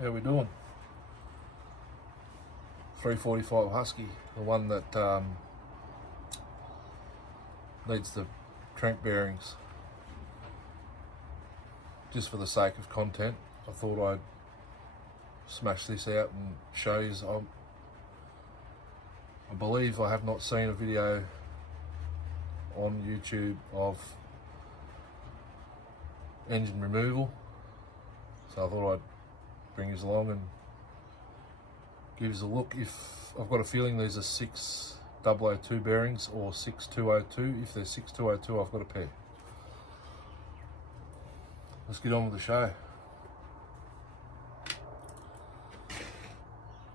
How we doing? 345 Husky, the one that needs the crank bearings. Just for the sake of content, I thought I'd smash this out and show you. I believe I have not seen a video on YouTube of engine removal, so I thought I'd bring you along and give us a look. If I've got a feeling these are 6002 bearings or 6202. If they're 6202, I've got a pair. Let's get on with the show.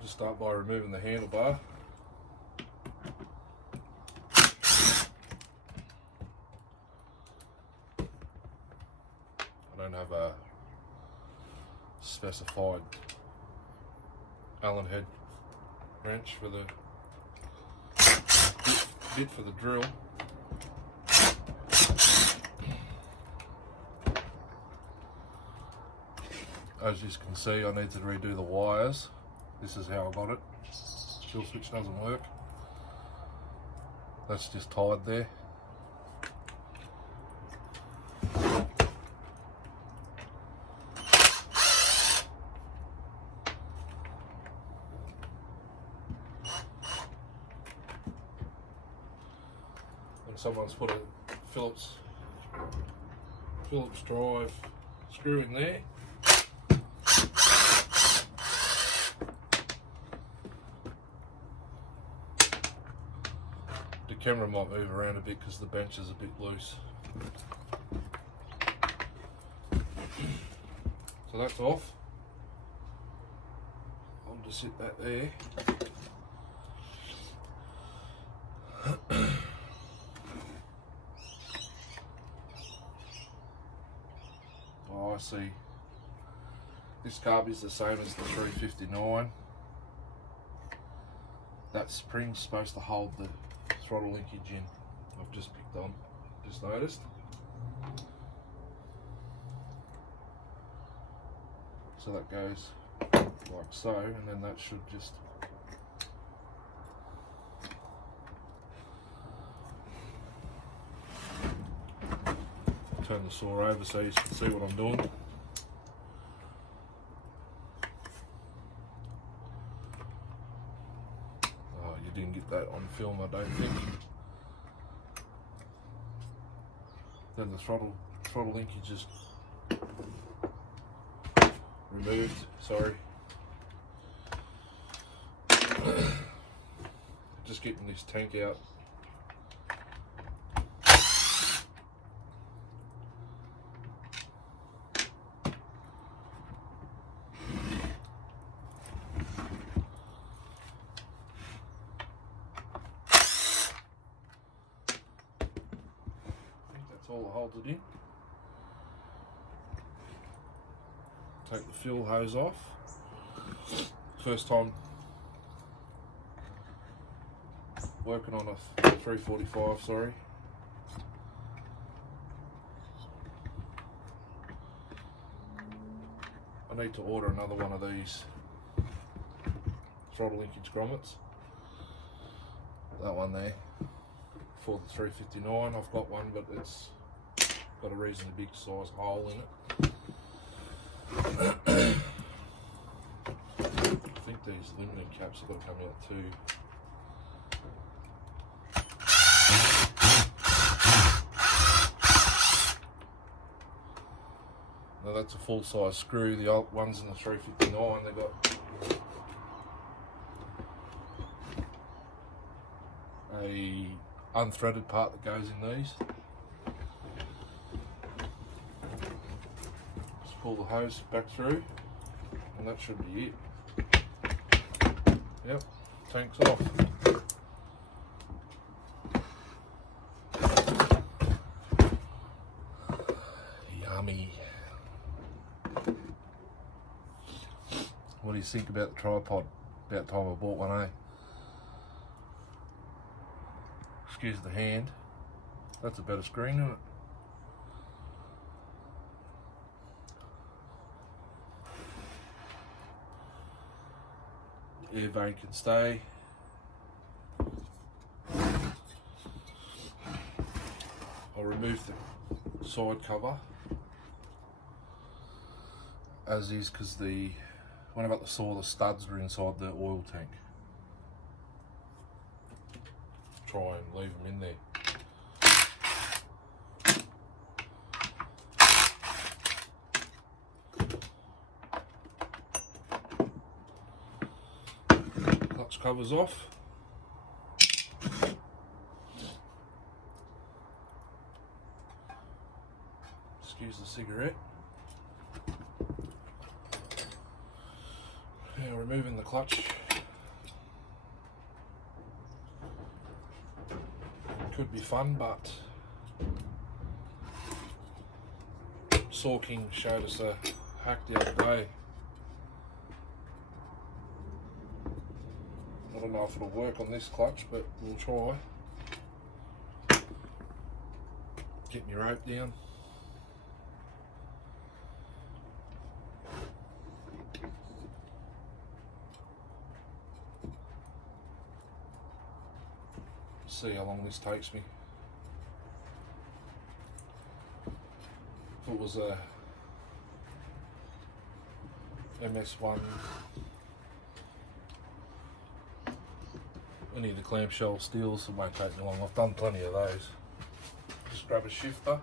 Just start by removing the handlebar. I don't have a specified Allen head wrench for the bit for the drill. As you can see, I need to redo the wires. This is how I got it. Kill switch doesn't work. That's just tied there. And someone's put a Phillips drive screw in there. The camera might move around a bit because the bench is a bit loose. So that's off. I'll just sit that there. Oh, I see. This carb is the same as the 359. That spring's supposed to hold the throttle linkage in. I've just picked on, just noticed. So that goes like so, and then that should just turn the saw over so you can see what I'm doing. Didn't get that on film, I don't think. Then the throttle linkage is removed. Sorry. Just getting this tank out. All that holds it in. Take the fuel hose off. First time working on a 345, sorry. I need to order another one of these throttle linkage grommets. That one there. For the 359, I've got one, but it's got a reasonably big size hole in it. I think these aluminum caps have got to come out too. Now that's a full size screw. The old ones in the 359, they've got a unthreaded part that goes in these. Just pull the hose back through and that should be it. Yep, tank's off. Yummy. What do you think about the tripod? About time I bought one, eh? Excuse the hand. That's a better screen, isn't it? air vane can stay. I'll remove the side cover as is because when I got the saw, the studs were inside the oil tank. Try and leave them in there. Clutch covers off. Excuse the cigarette. Now removing the clutch. Could be fun, but Saw King showed us a hack the other day. I don't know if it'll work on this clutch, but we'll try. Get my rope down. See how long this takes me. If it was a MS1, any of the clamshell steels, it won't take me long. I've done plenty of those. Just grab a shifter.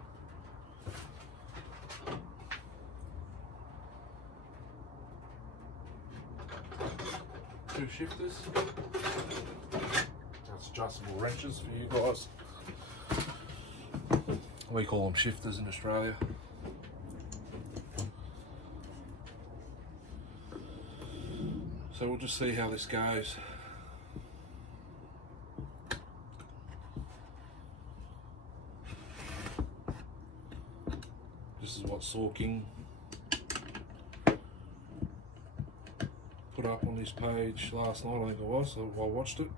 Two shifters. That's adjustable wrenches for you guys. We call them shifters in Australia. So we'll just see how this goes. This is what Saw King put up on his page last night, I think it was, so I watched it.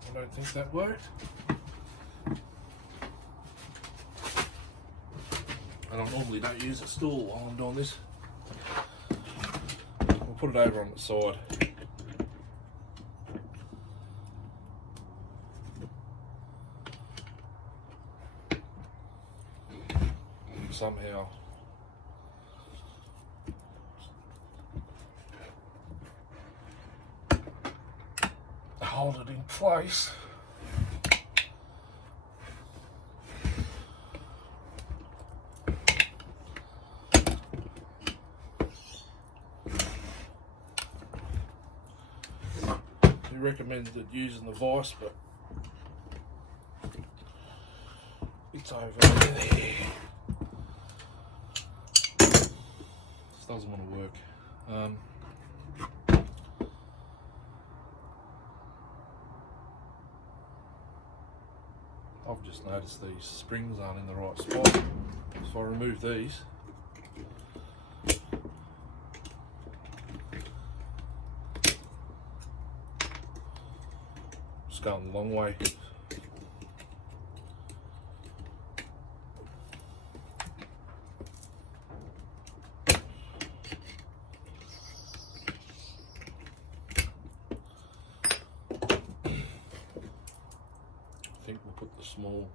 I don't think that worked. And I normally don't use a stool while I'm doing this. We'll put it over on the side. Somehow hold it in place. We recommended using the vise, but it's over there. This doesn't want to work. I've just noticed these springs aren't in the right spot. So I remove these. It's going a long way. I think we'll put the small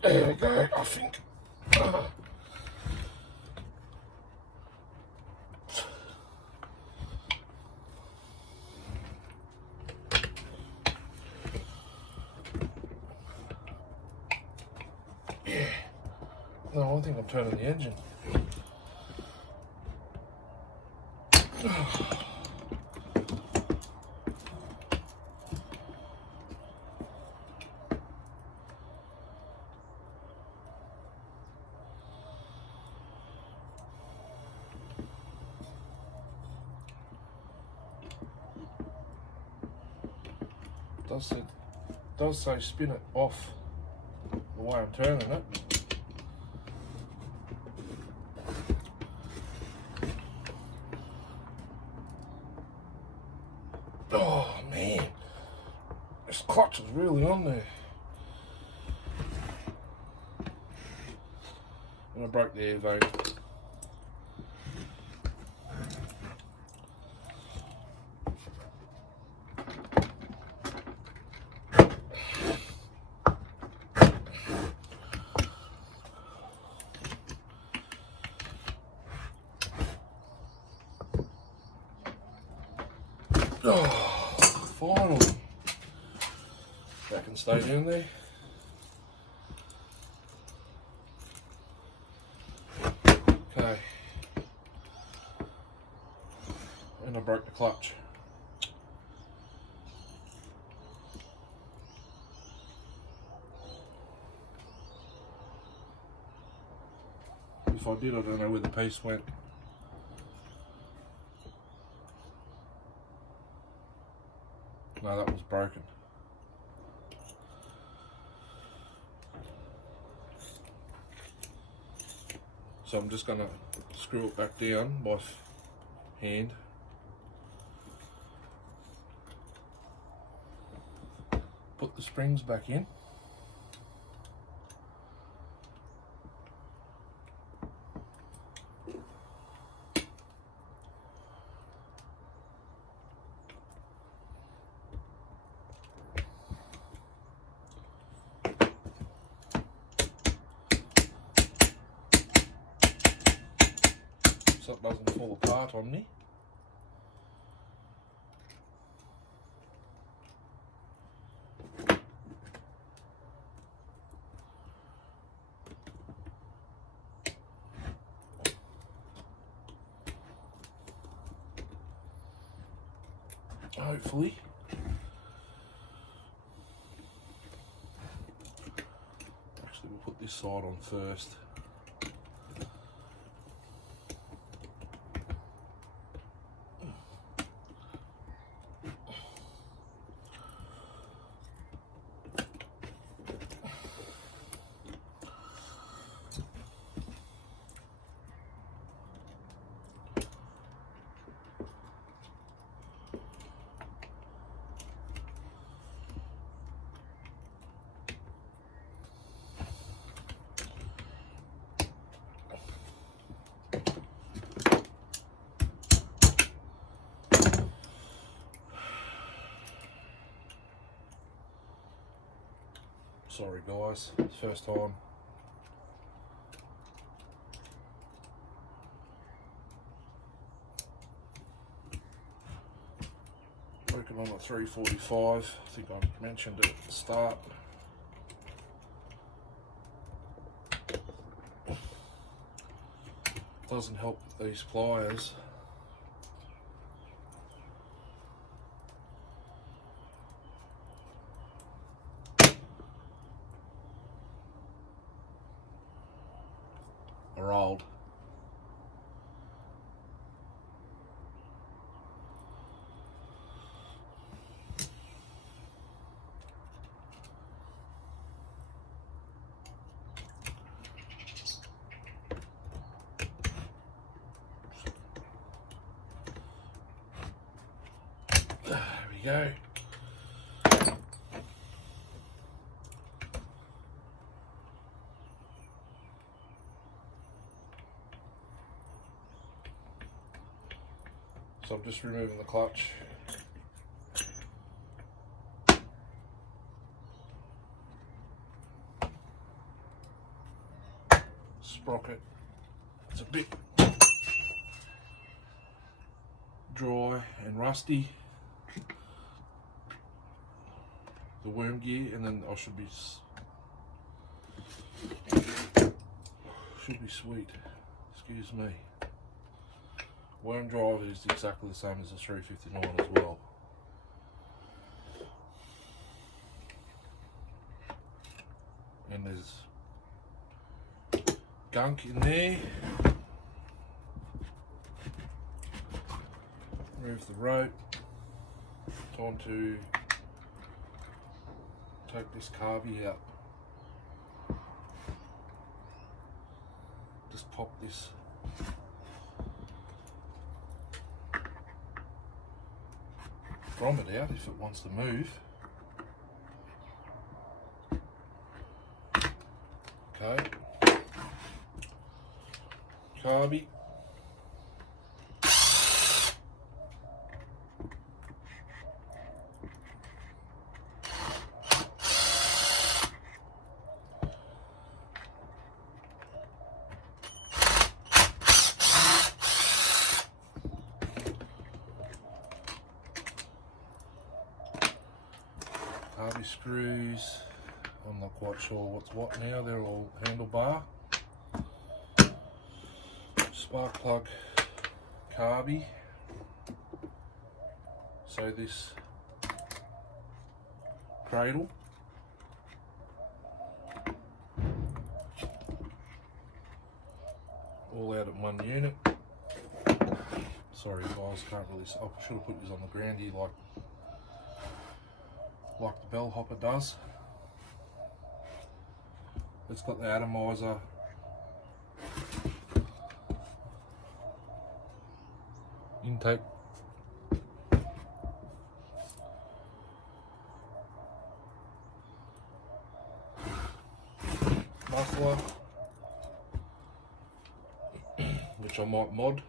there we go, I think. Yeah. No, I think I'm turning the engine. does say spin it off the way I'm turning it. Oh man, this clutch is really on there. And I broke the air vane. Oh, finally. That can stay down there. Okay. And I broke the clutch. If I did, I don't know where the piece went. No, that was broken. So I'm just going to screw it back down by hand. Put the springs back in. So it doesn't fall apart on me. Hopefully. Actually, we'll put this side on first. Sorry guys, it's first time. Working on a 345, I think I mentioned it at the start. Doesn't help with these pliers. Are old. There we go. So I'm just removing the clutch. Sprocket. It's a bit dry and rusty. The worm gear, and then I should be sweet. Excuse me. Worm drive is exactly the same as the 359 as well. And there's gunk in there. Remove the rope. Time to take this carby out. Just pop this grommet out if it wants to move. Okay. Carby. Carby screws. I'm not quite sure what's what now. They're all handlebar. Spark plug carby. So this cradle all out in one unit. Sorry guys, can't really. I should have put this on the ground here like the bell hopper does. It's got the atomizer intake muffler, which I might mod.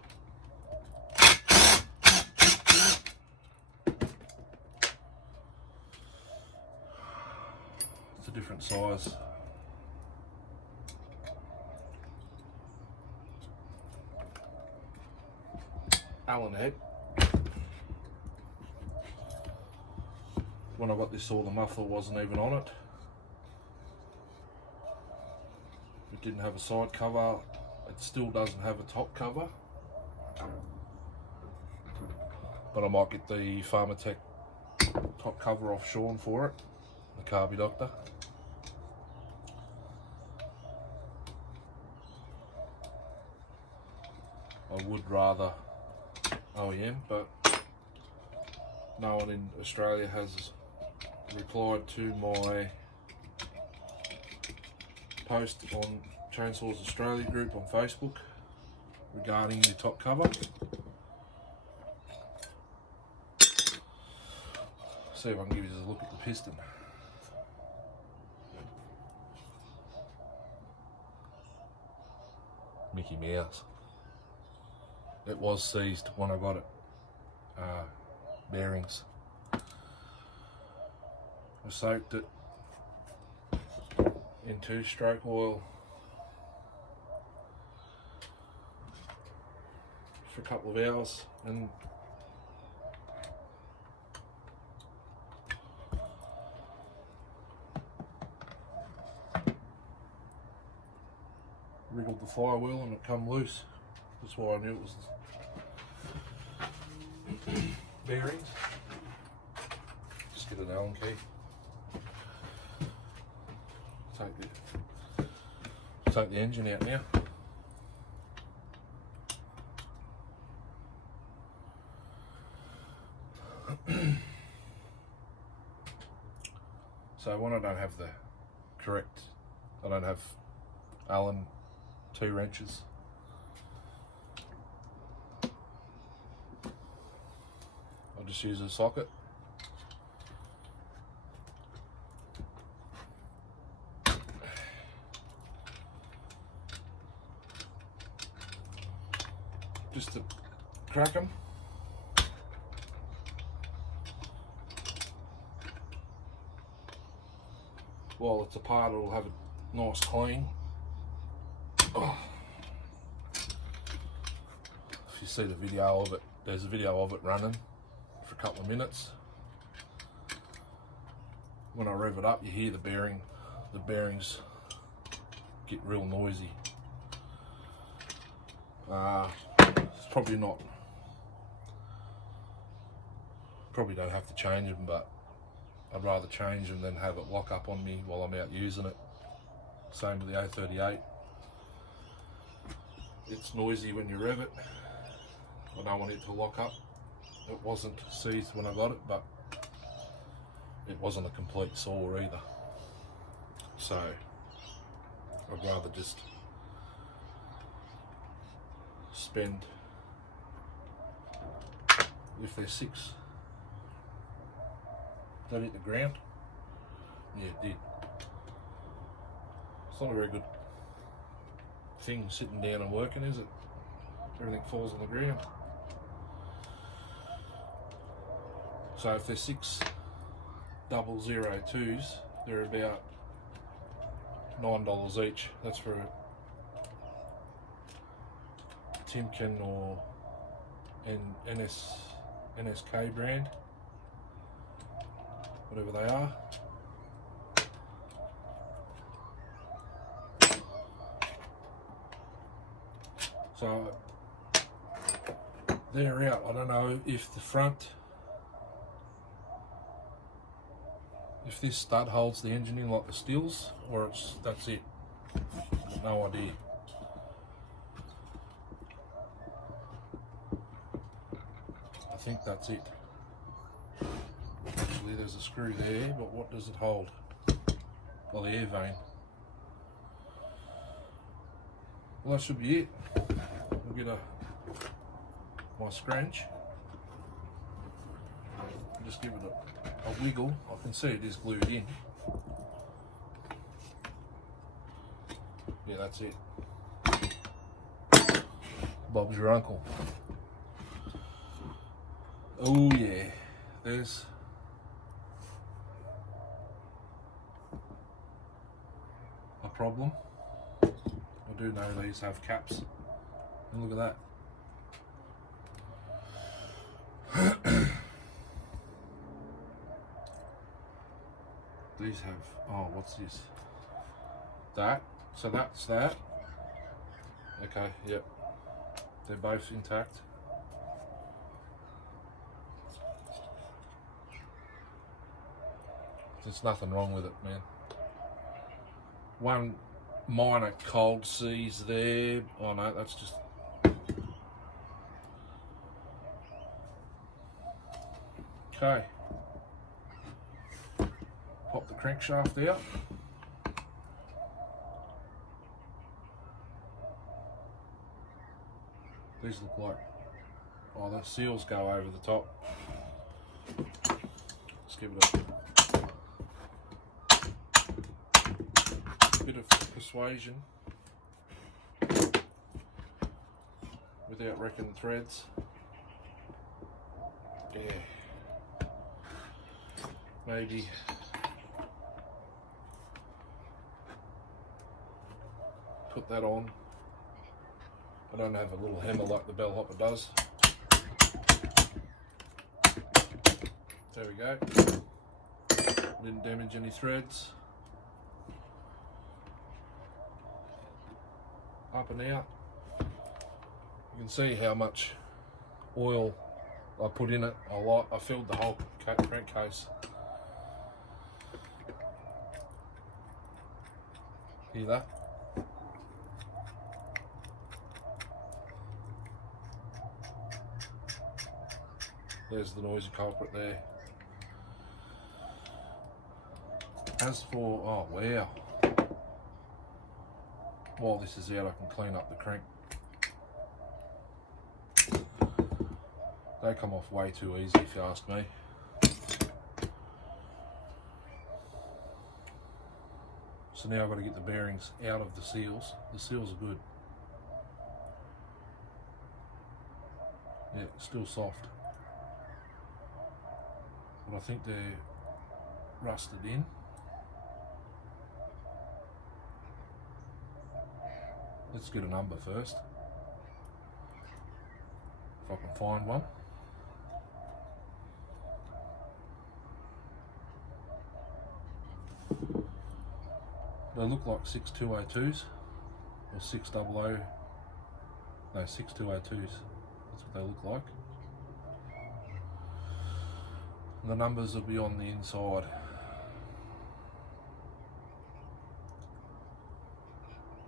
It's a different size. Allen head. When I got this saw, the muffler wasn't even on it. It didn't have a side cover. It still doesn't have a top cover. But I might get the Pharmatech top cover off Sean for it, the Carby Doctor. I would rather OEM, but no one in Australia has replied to my post on Chainsaws Australia group on Facebook regarding the top cover. See if I can give you a look at the piston. Mickey Mouse. It was seized when I got it. Bearings. I soaked it in 2-stroke oil for a couple of hours and wriggled the flywheel and it come loose. That's why I knew it was bearings. Just get an Allen key. Take the engine out now. So when I don't have the correct, I don't have Allen T-wrenches. I'll just use a socket. Just to crack them. While it's apart, it'll have a nice clean. Oh. If you see the video of it, there's a video of it running for a couple of minutes. When I rev it up, you hear the bearings get real noisy. It's probably don't have to change them, but I'd rather change them than have it lock up on me while I'm out using it. Same with the A38. It's noisy when you rev it. I don't want it to lock up. It wasn't seized when I got it, but it wasn't a complete saw either. So I'd rather just spend, if they're 6, that hit the ground? Yeah, it did. It's not a very good thing sitting down and working, is it? Everything falls on the ground. So if they're 6 002s, they're about $9 each. That's for a Timken or an NSK brand, whatever they are. So they're out. I don't know if the front, if this stud holds the engine in like the Steels, or that's it. No idea. I think that's it. Actually, there's a screw there, but what does it hold? Well, the air vane. Well, that should be it. We'll get my scratch. Just give it a wiggle. I can see it is glued in. Yeah, that's it. Bob's your uncle. Oh yeah, there's a problem. I do know these have caps. And look at that. These have, oh, what's this? That, so that's that. Okay, yep. They're both intact. There's nothing wrong with it, man. One minor cold seize there. Oh no, that's just... Okay. Pop the crankshaft out. These look like, oh, the seals go over the top. Let's give it a bit of persuasion without wrecking the threads. Yeah. Maybe put that on. I don't have a little hammer like the bellhopper does. There we go. Didn't damage any threads. Up and out. You can see how much oil I put in it. I filled the whole crankcase. Hear that? There's the noisy culprit there. As for, oh wow. While this is out, I can clean up the crank. They come off way too easy if you ask me. So now I've got to get the bearings out of the seals. The seals are good. Yeah, still soft. But I think they're rusted in. Let's get a number first, if I can find one. They look like 6202s or 600, no 6202s, that's what they look like. And the numbers will be on the inside.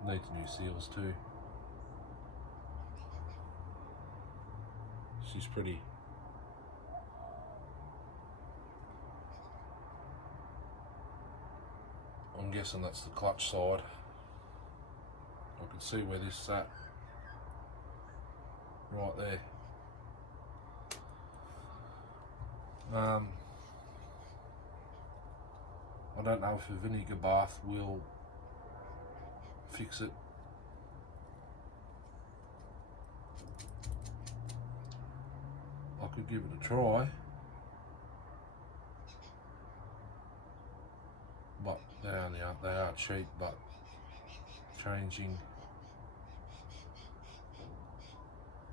Needs new seals too. She's pretty. guessing that's the clutch side. I can see where this sat. Right there. I don't know if a vinegar bath will fix it. I could give it a try, but they are cheap, but changing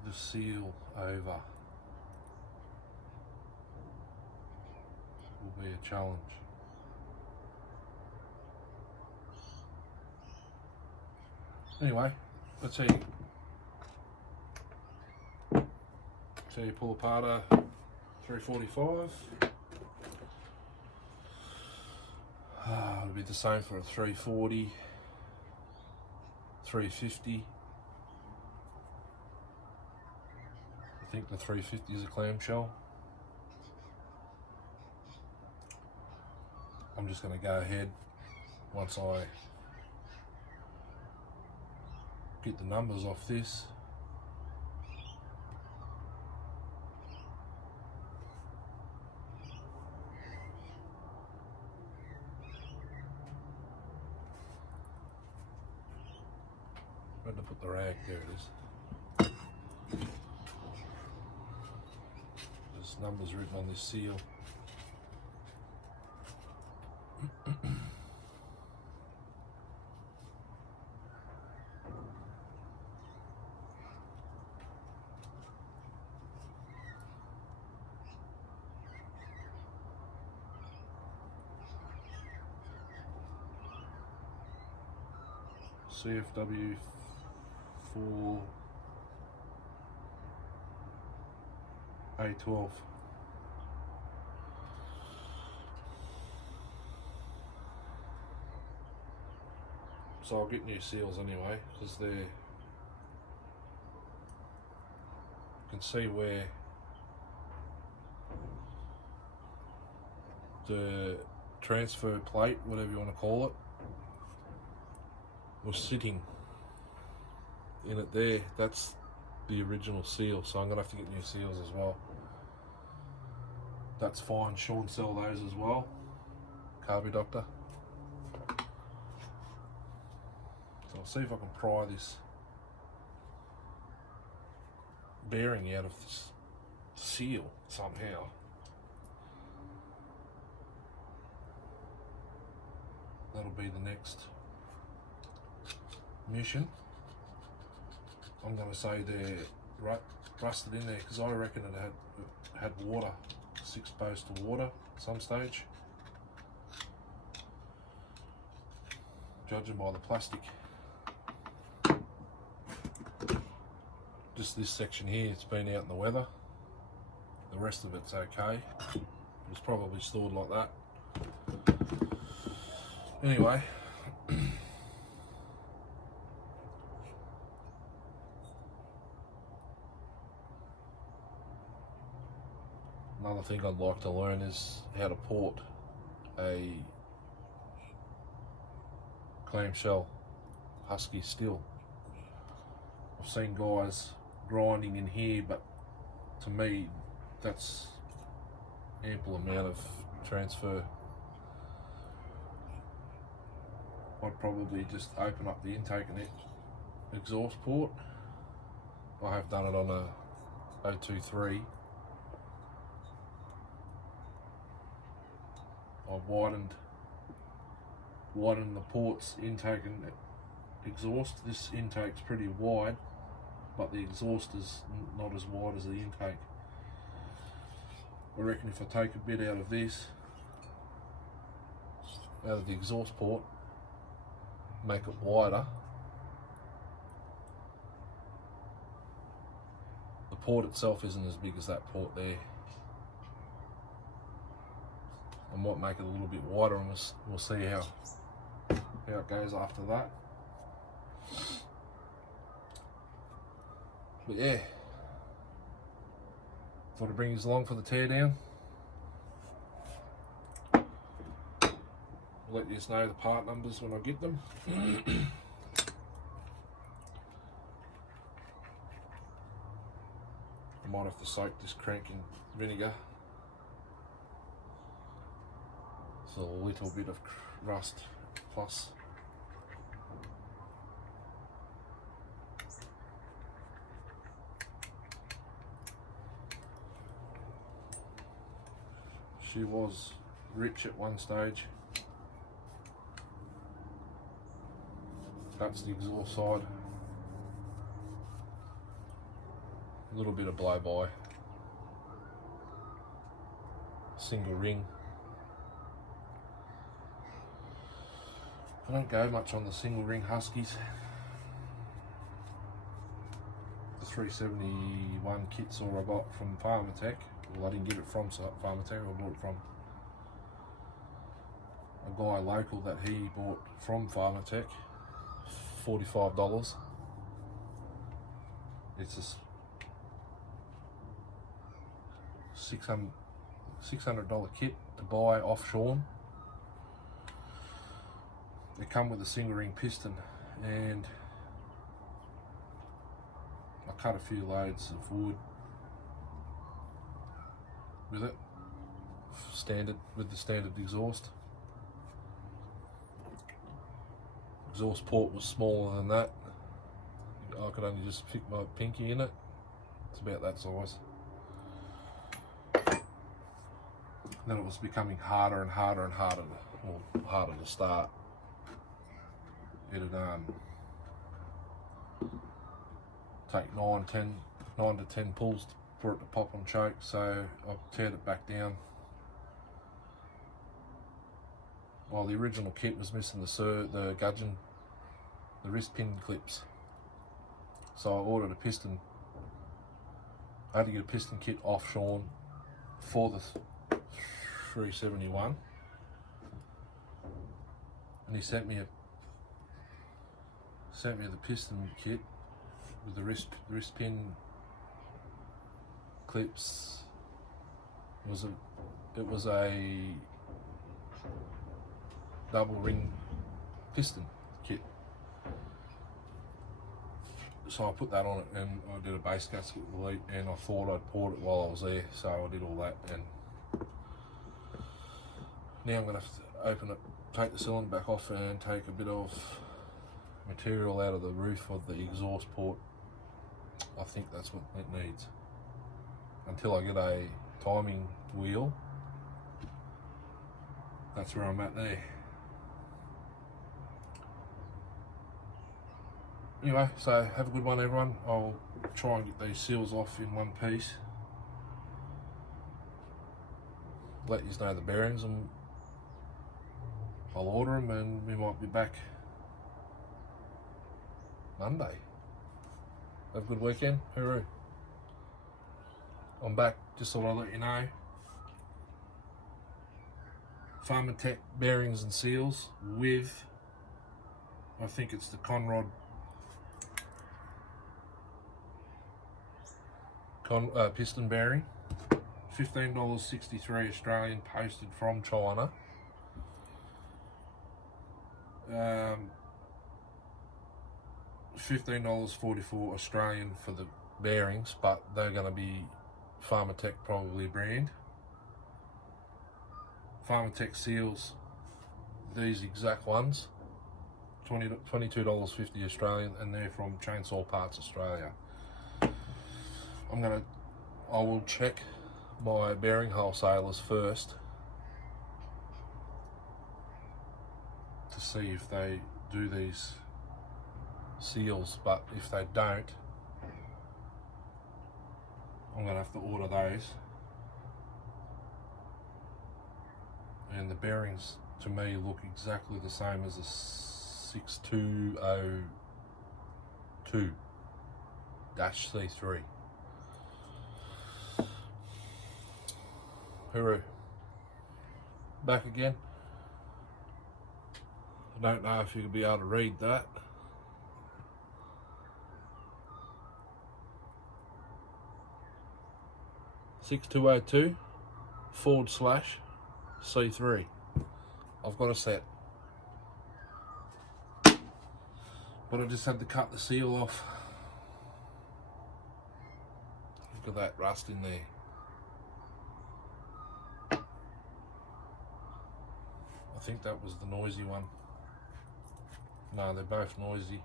the seal over will be a challenge. Anyway, let's see. So you pull apart a 345. It'll be the same for a 340, 350. I think the 350 is a clamshell. I'm just going to go ahead once I get the numbers off this. Where to put the rag? There it is. There's numbers written on this seal. CFW 4 A12. So I'll get new seals anyway, because they're, you can see where the transfer plate, whatever you want to call it, was sitting in it there. That's the original seal, so I'm gonna have to get new seals as well. That's fine. Sean sell those as well. Carby Doctor. So I'll see if I can pry this bearing out of this seal somehow. That'll be the next mission. I'm going to say they're rusted in there because I reckon it had water, exposed to water at some stage. Judging by the plastic. Just this section here, it's been out in the weather. The rest of it's okay. It was probably stored like that. Anyway. Another thing I'd like to learn is how to port a clamshell Husky still. I've seen guys grinding in here, but to me that's ample amount of transfer. I'd probably just open up the intake and exhaust port. I have done it on a 023. I've widened the ports, intake and exhaust. This intake's pretty wide, but the exhaust is not as wide as the intake. I reckon if I take a bit out of this, out of the exhaust port, make it wider, the port itself isn't as big as that port there. I might make it a little bit wider, and we'll see how it goes after that. But yeah, thought I'd bring you along for the teardown. I'll let you know the part numbers when I get them. I might have to soak this crank in vinegar. So a little bit of rust plus. She was rich at one stage. That's the exhaust side. A little bit of blow by. Single ring. I don't go much on the single ring Huskies. The 371 kits I got from Pharmatech. Well, I didn't get it from Pharmatech, I bought it from a guy local that he bought from Pharmatech. $45. It's a $600 kit to buy offshore. They come with a single ring piston, and I cut a few loads of wood with it, with the standard exhaust. Exhaust port was smaller than that. I could only just fit my pinky in it. It's about that size. Then it was becoming harder and harder and harder, or harder to start. It'd take 9 to 10 pulls for it to pop and choke, so I teared it back down. Well, the original kit was missing the gudgeon, the wrist pin clips. So I ordered a piston. I had to get a piston kit offshore for the 371, and he sent me the piston kit with the wrist pin clips. It was a double ring piston kit. So I put that on it, and I did a base gasket delete, and I thought I'd poured it while I was there, so I did all that. And now I'm going to have to open it, take the cylinder back off, and take a bit of material out of the roof of the exhaust port. I think that's what it needs. Until I get a timing wheel, that's where I'm at there. Anyway, so have a good one, everyone. I'll try and get these seals off in one piece. Let you know the bearings, and I'll order them, and we might be back Monday. Have a good weekend. Hooroo. I'm back, just thought I'd let you know. Pharmatech bearings and seals with, I think it's the Conrod piston bearing. $15.63 Australian, posted from China. $15.44 Australian for the bearings, but they're going to be Pharmatech probably brand. Pharmatech seals, these exact ones, $22.50 Australian, and they're from Chainsaw Parts Australia. I will check my bearing wholesalers first to see if they do these seals, but if they don't, I'm going to have to order those. And the bearings to me look exactly the same as a 6202-C3. Hooroo. Back again. I don't know if you'll be able to read that. //C3. I've got a set. But I just had to cut the seal off. Look at that rust in there. I think that was the noisy one. No, they're both noisy.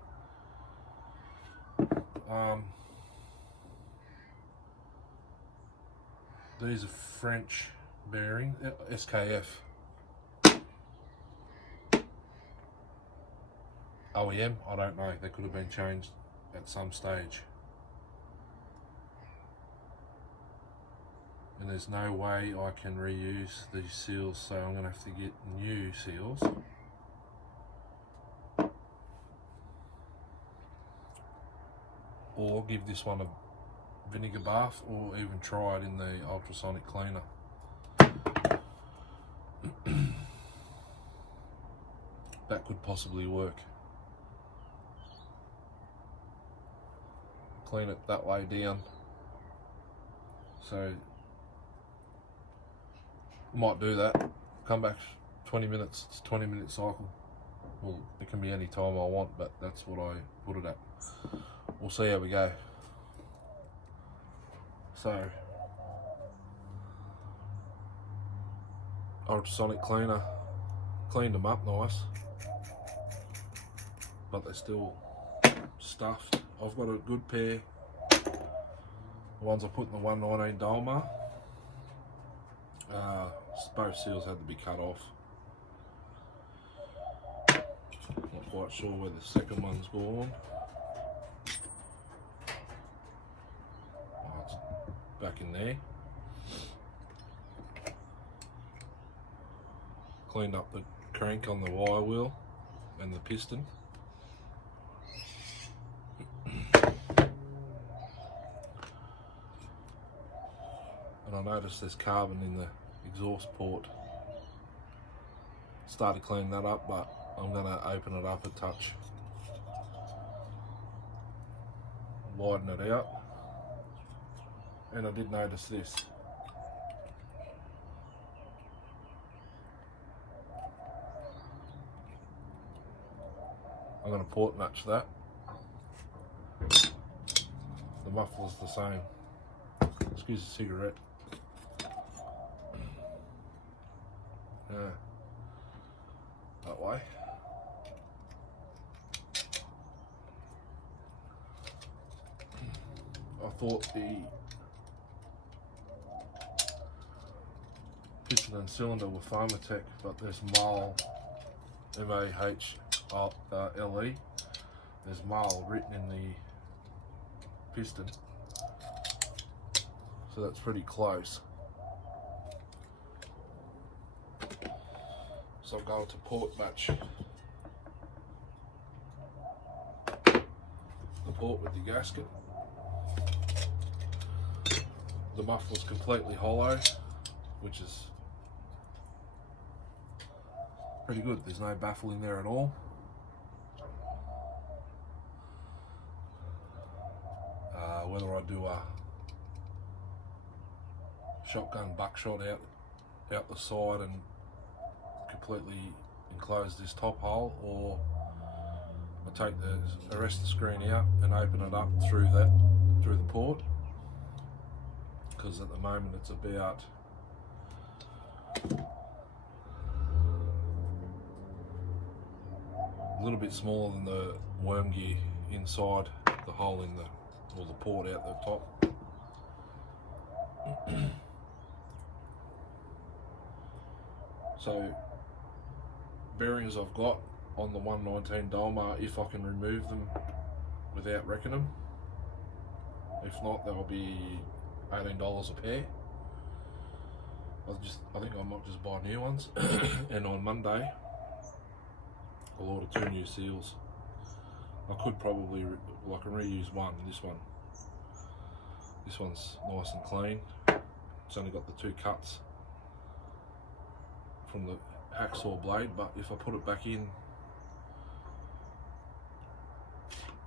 These are French bearing, SKF. OEM, I don't know, they could have been changed at some stage. And there's no way I can reuse these seals, so I'm going to have to get new seals. Or give this one a vinegar bath, or even try it in the ultrasonic cleaner. That could possibly work. Clean it that way down. So might do that. Come back 20 minutes. It's a 20-minute cycle. Well, it can be any time I want, but that's what I put it at. We'll see how we go. So, ultrasonic cleaner cleaned them up nice, but they're still stuffed. I've got a good pair. The ones I put in the 119 Dalmar. Both seals had to be cut off. Not quite sure where the second one's gone. Oh, it's back in there. Cleaned up the crank on the wire wheel and the piston. And I noticed there's carbon in the exhaust port. Started cleaning that up, but I'm going to open it up a touch, widen it out. And I did notice this. I'm going to port match that. The muffler's the same. Excuse the cigarette. Yeah. That way. I thought the piston and cylinder were Pharmatech, but there's MAHLE, M-A-H-L-E. There's MAHLE written in the piston, so that's pretty close. So I'm going to port match the port with the gasket. The muffler's completely hollow, which is pretty good. There's no baffle in there at all. Whether I do a shotgun buckshot out the side and completely enclose this top hole, or I take the arrestor screen out and open it up through the port, because at the moment it's about a little bit smaller than the worm gear inside the hole in the port out the top. So bearings I've got on the 119 Dalmar, if I can remove them without wrecking them. If not, they'll be $18 a pair. I think I might just buy new ones. And on Monday I'll order 2 new seals. I could probably, I can reuse one. This one's nice and clean. It's only got the 2 cuts from the hacksaw blade, but if I put it back in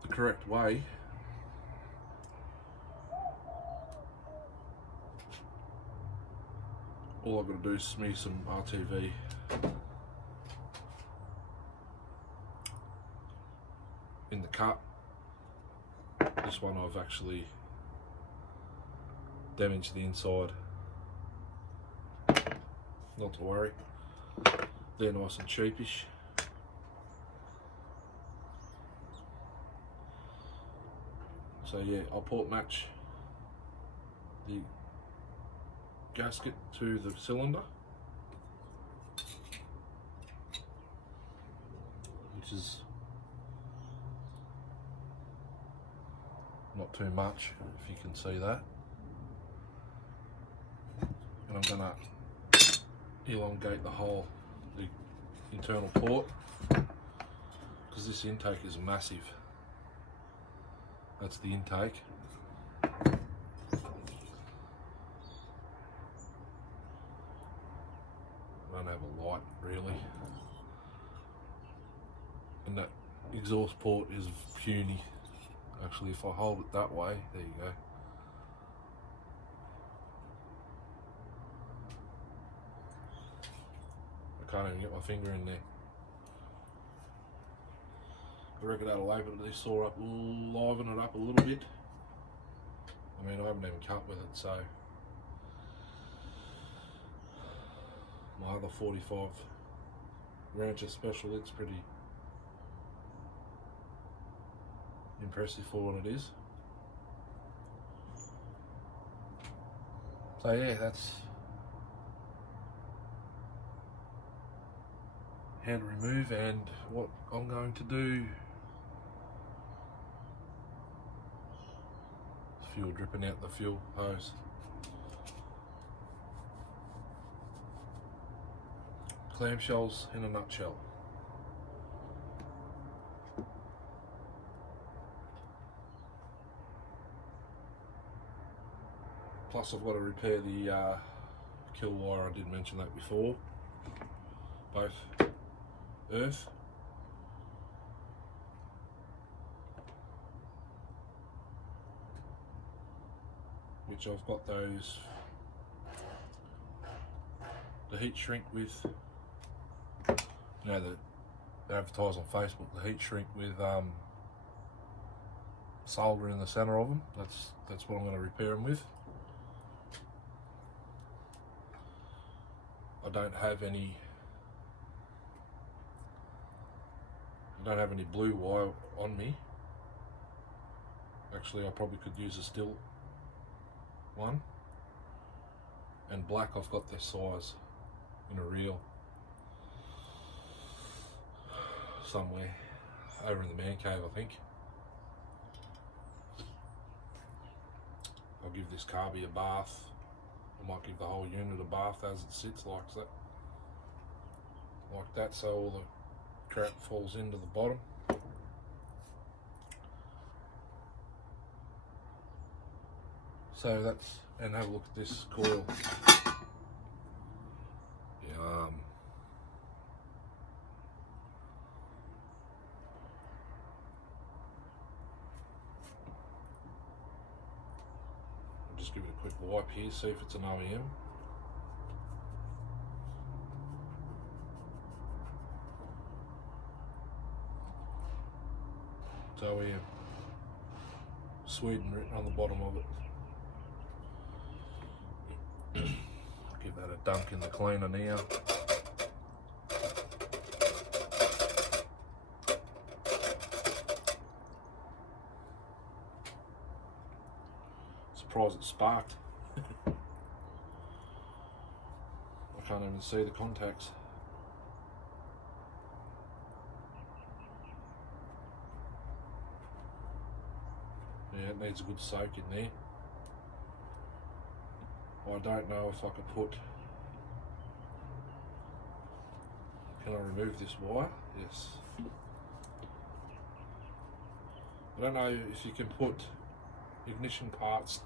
the correct way, all I've got to do is smear some RTV in the cut. This one I've actually damaged the inside. Not to worry, they're nice and cheapish. So yeah, I'll port match the gasket to the cylinder, which is not too much, if you can see that. And I'm gonna elongate the hole, the internal port, because this intake is massive. That's the intake. I don't have a light really. And that exhaust port is puny. Actually, if I hold it that way, there you go. I can't even get my finger in there. I reckon that'll open this saw up, liven it up a little bit. I mean, I haven't even cut with it, so my other 45 Rancher Special, it's pretty impressive for what it is. So yeah, that's how to remove, and what I'm going to do. Fuel dripping out the fuel hose. Clamshells in a nutshell. Plus I've got to repair the kill wire, I did mention that before. Both earth. Which I've got those, the heat shrink with, you know, they advertise on Facebook, the heat shrink with solder in the center of them. That's what I'm going to repair them with. I don't have any blue wire on me. Actually, I probably could use a still one. And black, I've got this size in a reel somewhere over in the man cave, I think. I'll give this carby a bath. I might give the whole unit a bath as it sits like that, so all the crap falls into the bottom. So that's, and have a look at this coil. I'll just give it a quick wipe here, see if it's an OEM. It's OEM. Sweden written on the bottom of it. Give that a dunk in the cleaner now. Surprised it sparked. I can't even see the contacts. Yeah, it needs a good soak in there. I don't know if I could put, can I remove this wire? Yes. I don't know if you can put ignition parts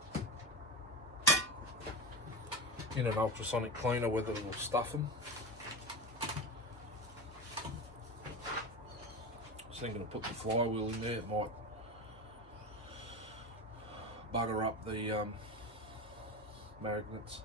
in an ultrasonic cleaner, whether it will stuff them. I was thinking to put the flywheel in there, it might bugger up the magnets.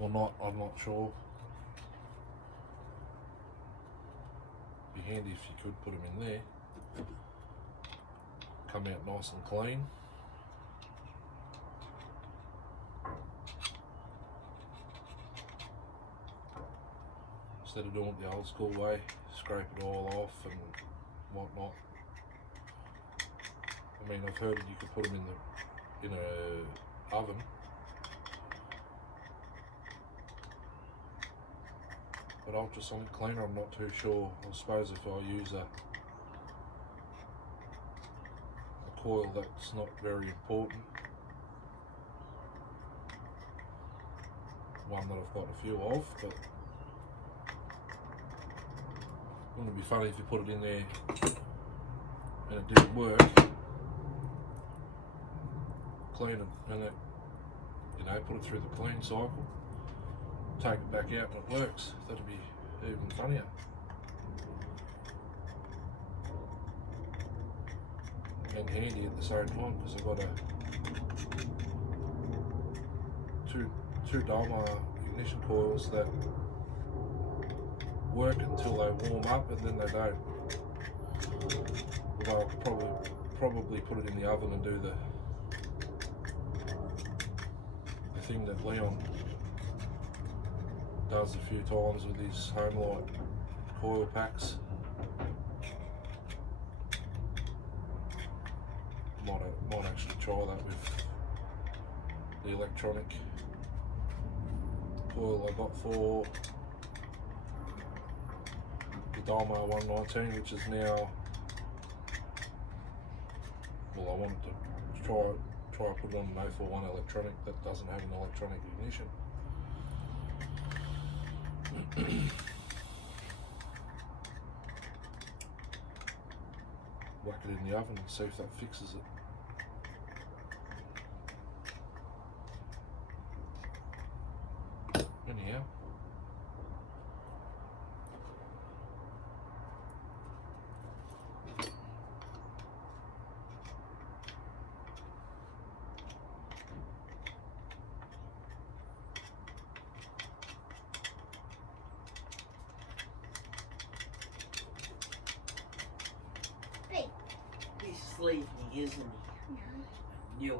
or not, I'm not sure. Be handy if you could put them in there. Come out nice and clean. Instead of doing it the old school way, scrape it all off and whatnot. I mean, I've heard that you could put them in a oven. But ultrasonic cleaner, I'm not too sure. I suppose if I use a coil, that's not very important. One that I've got a few of, but wouldn't it be funny if you put it in there and it didn't work? Clean it and it, you know, put it through the clean cycle, take it back out and it works. That'd be even funnier. And handy at the same time, because I've got two Dolmar ignition coils that work until they warm up and then they don't. Although I could probably put it in the oven and do the thing that Leon does a few times with his Homelight coil packs. Might actually try that with the electronic coil I got for the Dolmar 119, which is now, well, I wanted to try put it on an 041 electronic that doesn't have an electronic ignition. Whack it in the oven and see if that fixes it. Anyhow, He's sleeping, isn't he? No. I knew it.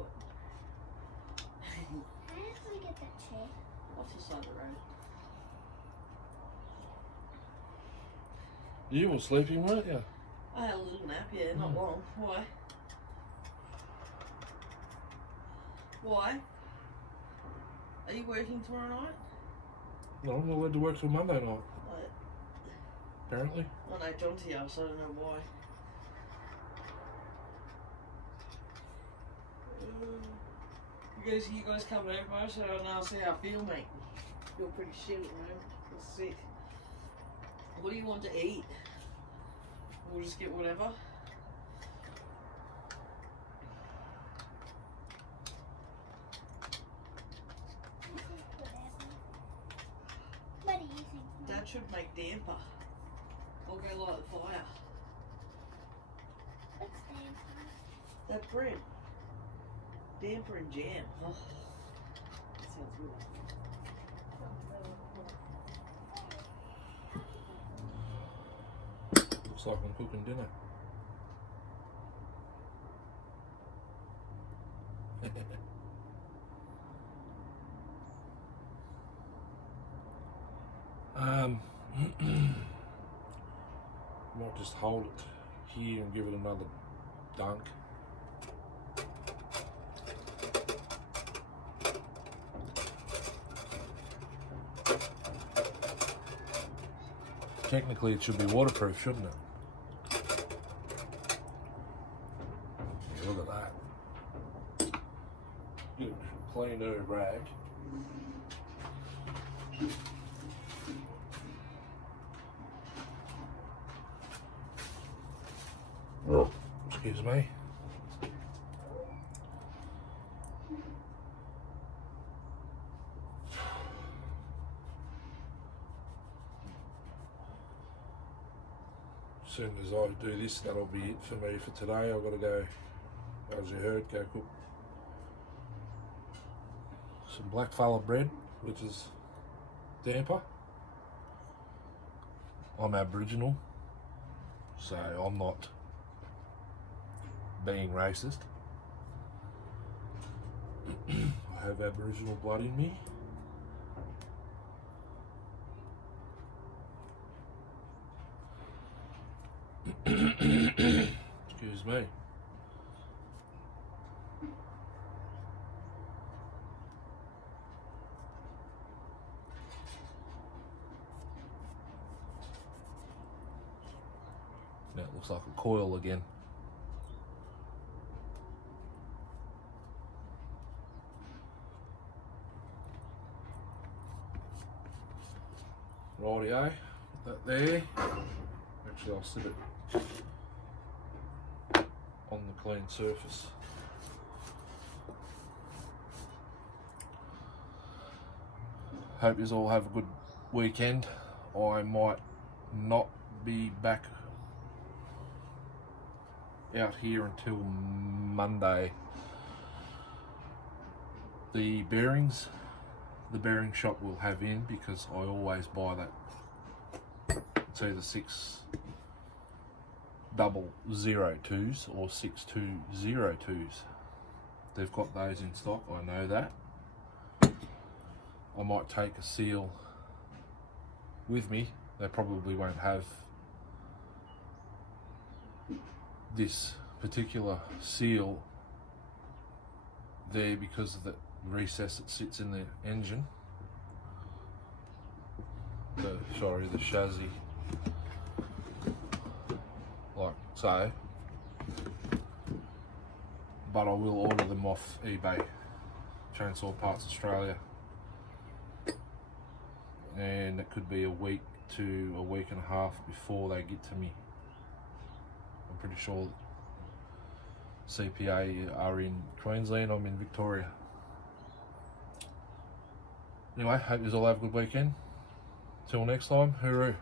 How did we get that chair? Off the side of the road. you were sleeping, weren't you? I had a little nap, yeah, not long. Why? Why? Are you working tomorrow night? No, I'm not allowed to work till Monday night, Like, apparently. I know John's here, so I don't know why. You guys come over, so I'll see how I feel, mate. Feel pretty shit at the moment. Feel sick. What do you want to eat? We'll just get whatever. What do you think, Mum? That should make damper. I'll go light the fire. What's damper? That bread. Damper and jam. Oh, that sounds good. Looks like I'm cooking dinner. Might just hold it here and give it another dunk. Technically it should be waterproof, shouldn't it? Yeah, look at that. Good, clean new rag. Oh, excuse me. As soon as I do this, that'll be it for me for today. I've got to go, as you heard, go cook some black fella bread, which is damper. I'm Aboriginal, so I'm not being racist. I have Aboriginal blood in me. Excuse me. Now it looks like a coil again. Rightio, put that there. Actually, I'll sit it on the clean surface. Hope you all have a good weekend. I might not be back out here until Monday. The bearings, the bearing shop will have in, because I always buy that. It's either 6002s or 6202s. They've got those in stock, I know that. I might take a seal with me. They probably won't have this particular seal there because of the recess that sits in the engine. The chassis, like so. But I will order them off eBay, Chainsaw Parts Australia, and it could be a week to a week and a half before they get to me. I'm pretty sure CPA are in Queensland, I'm in Victoria. Anyway, hope you all have a good weekend. Till next time, hooroo.